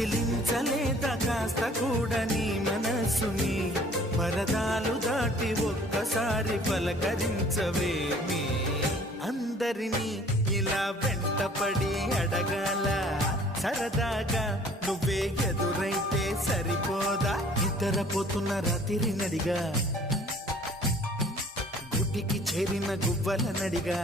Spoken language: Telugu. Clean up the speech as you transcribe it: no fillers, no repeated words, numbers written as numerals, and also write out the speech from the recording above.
కదిలించలేద కాస్త కూడా నీ మనసుని పరదాలు దాటి ఒక్కసారి పలకరించవేమి అందరినీ ఇలా వెంటపడి అడగాల సరదాగా నువ్వే ఎదురైతే సరిపోదా నిద్రపోతున్న రాత్రి నడిగా గుడికి చేరిన గువ్వల నడిగా